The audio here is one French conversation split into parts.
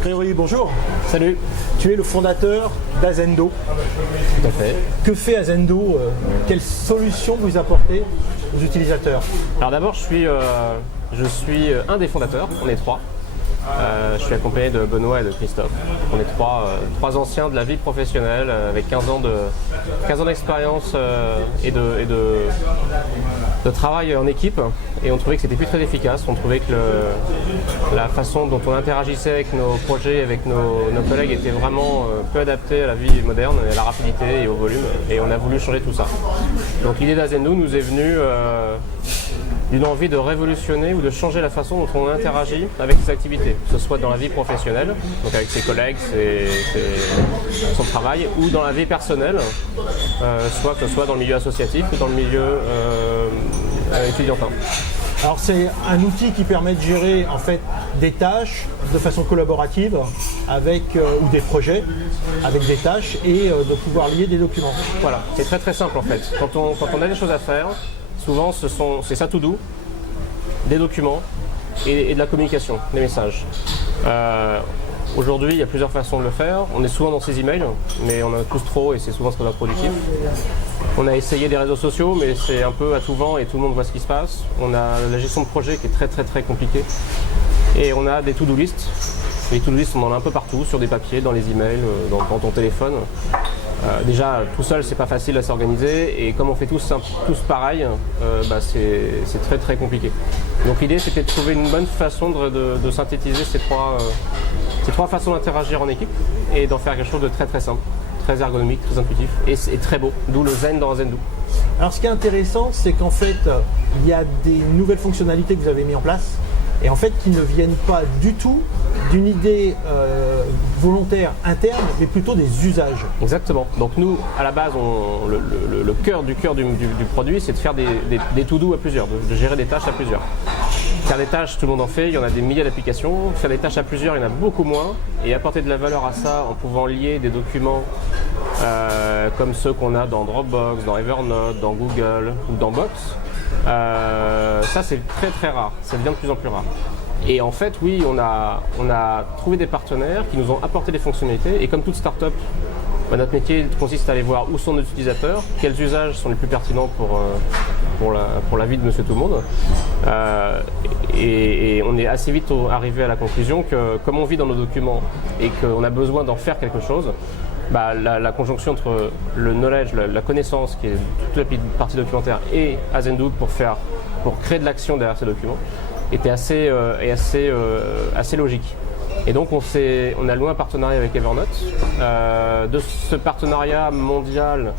Grégory, bonjour. Salut. Tu es le fondateur d'Azendo. Tout à fait. Que fait Azendo? Quelles solutions vous apportez aux utilisateurs? Alors d'abord, je suis un des fondateurs, on est trois. Je suis accompagné de Benoît et de Christophe. On est trois anciens de la vie professionnelle avec 15 ans d'expérience et de travail en équipe. Et on trouvait que c'était plus très efficace. On trouvait que la façon dont on interagissait avec nos projets, avec nos collègues était vraiment peu adaptée à la vie moderne, à la rapidité et au volume. Et on a voulu changer tout ça. Donc l'idée d'Azendo nous est venue d'une envie de révolutionner ou de changer la façon dont on interagit avec ses activités, que ce soit dans la vie professionnelle, donc avec ses collègues, son travail, ou dans la vie personnelle, soit que ce soit dans le milieu associatif ou dans le milieu étudiantin. Alors c'est un outil qui permet de gérer en fait des tâches de façon collaborative ou des projets avec des tâches et de pouvoir lier des documents. Voilà, c'est très très simple en fait. Quand on a des choses à faire, souvent c'est ça tout doux, des documents et de la communication, des messages. Aujourd'hui, il y a plusieurs façons de le faire. On est souvent dans ses emails, mais on en a tous trop et c'est souvent très productif. On a essayé des réseaux sociaux, mais c'est un peu à tout vent et tout le monde voit ce qui se passe. On a la gestion de projet qui est très très très compliquée. Et on a des to-do list. Les to-do list, on en a un peu partout, sur des papiers, dans les emails, dans ton téléphone. Déjà, tout seul, c'est pas facile à s'organiser et comme on fait tous pareil, c'est très très compliqué. Donc l'idée, c'était de trouver une bonne façon de synthétiser ces trois façons d'interagir en équipe et d'en faire quelque chose de très très simple, très ergonomique, très intuitif et très beau, d'où le zen dans Azendo. Alors ce qui est intéressant, c'est qu'en fait, il y a des nouvelles fonctionnalités que vous avez mises en place et en fait qui ne viennent pas du tout d'une idée volontaire interne, mais plutôt des usages. Exactement. Donc nous, à la base, le cœur du produit, c'est de faire des to-do à plusieurs, de gérer des tâches à plusieurs. Faire des tâches, tout le monde en fait, il y en a des milliers d'applications. Faire des tâches à plusieurs, il y en a beaucoup moins. Et apporter de la valeur à ça en pouvant lier des documents comme ceux qu'on a dans Dropbox, dans Evernote, dans Google ou dans Box, ça c'est très très rare, ça devient de plus en plus rare. Et en fait, oui, on a trouvé des partenaires qui nous ont apporté des fonctionnalités. Et comme toute start-up, notre métier consiste à aller voir où sont nos utilisateurs, quels usages sont les plus pertinents pour la vie de monsieur tout le monde. Et on est assez vite arrivé à la conclusion que comme on vit dans nos documents et qu'on a besoin d'en faire quelque chose, la conjonction entre le knowledge, la connaissance qui est toute la partie documentaire et Azendo pour créer de l'action derrière ces documents était assez logique. Et donc on a loué un partenariat avec Evernote. De ce partenariat mondial,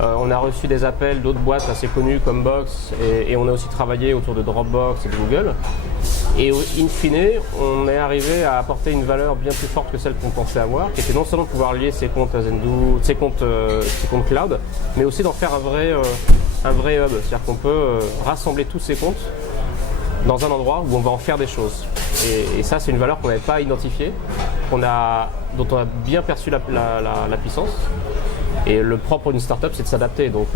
on a reçu des appels d'autres boîtes assez connues comme Box et on a aussi travaillé autour de Dropbox et de Google. Et in fine, on est arrivé à apporter une valeur bien plus forte que celle qu'on pensait avoir, qui était non seulement de pouvoir lier ses comptes Azendo, ses comptes cloud, mais aussi d'en faire un vrai hub. C'est-à-dire qu'on peut rassembler tous ces comptes dans un endroit où on va en faire des choses. Et ça, c'est une valeur qu'on n'avait pas identifiée, dont on a bien perçu la puissance. Et le propre d'une startup, c'est de s'adapter. Donc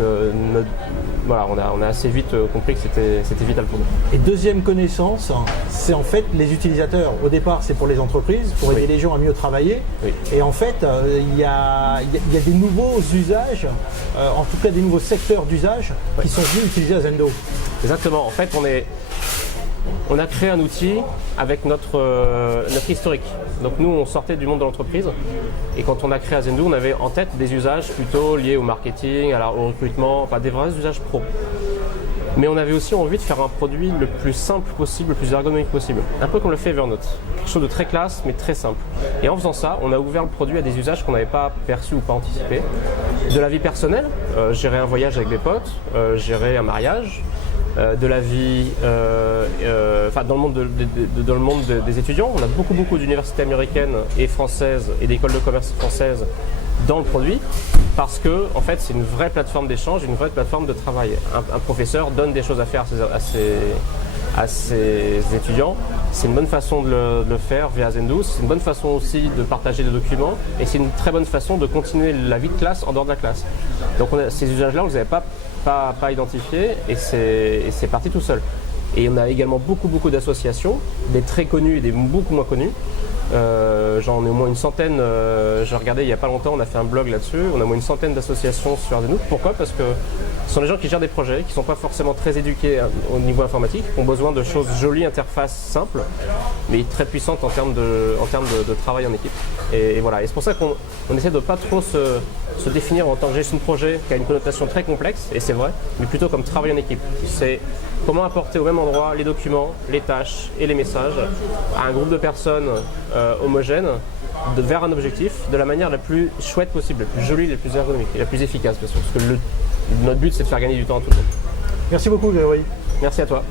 voilà, on a assez vite compris que c'était vital pour nous. Et deuxième connaissance, c'est en fait les utilisateurs. Au départ, c'est pour les entreprises, pour aider les gens à mieux travailler. Oui. Et en fait, il y a des nouveaux usages, en tout cas des nouveaux secteurs d'usage qui sont venus utiliser Azendo. Exactement. En fait, on a créé un outil avec notre historique. Donc nous, on sortait du monde de l'entreprise et quand on a créé Azendo, on avait en tête des usages plutôt liés au marketing, au recrutement, enfin des vrais usages pro. Mais on avait aussi envie de faire un produit le plus simple possible, le plus ergonomique possible. Un peu comme le fait Evernote. Quelque chose de très classe, mais très simple. Et en faisant ça, on a ouvert le produit à des usages qu'on n'avait pas perçus ou pas anticipés. De la vie personnelle, gérer un voyage avec des potes, gérer un mariage, de la vie dans le monde des étudiants. On a beaucoup d'universités américaines et françaises et d'écoles de commerce françaises dans le produit parce que en fait c'est une vraie plateforme d'échange, une vraie plateforme de travail. Un professeur donne des choses à faire à ses étudiants. C'est une bonne façon de le faire via Azendo. C'est une bonne façon aussi de partager des documents et c'est une très bonne façon de continuer la vie de classe en dehors de la classe. Donc ces usages-là, on ne les avait pas identifiés et c'est parti tout seul. Et on a également beaucoup d'associations, des très connues et des beaucoup moins connues, J'en ai au moins une centaine, j'ai regardé il n'y a pas longtemps, on a fait un blog là-dessus, on a au moins une centaine d'associations sur Zenook. Pourquoi? Parce que ce sont des gens qui gèrent des projets, qui ne sont pas forcément très éduqués au niveau informatique, qui ont besoin de choses jolies, interfaces simples, mais très puissantes en termes de travail en équipe. Et voilà, et c'est pour ça qu'on essaie de ne pas trop se définir en tant que gestion de projet, qui a une connotation très complexe, et c'est vrai, mais plutôt comme travail en équipe. C'est comment apporter au même endroit les documents, les tâches et les messages à un groupe de personnes homogènes vers un objectif de la manière la plus chouette possible, la plus jolie, la plus ergonomique et la plus efficace, bien sûr. Parce que notre but, c'est de faire gagner du temps à tout le monde. Merci beaucoup, Grégory. Merci à toi.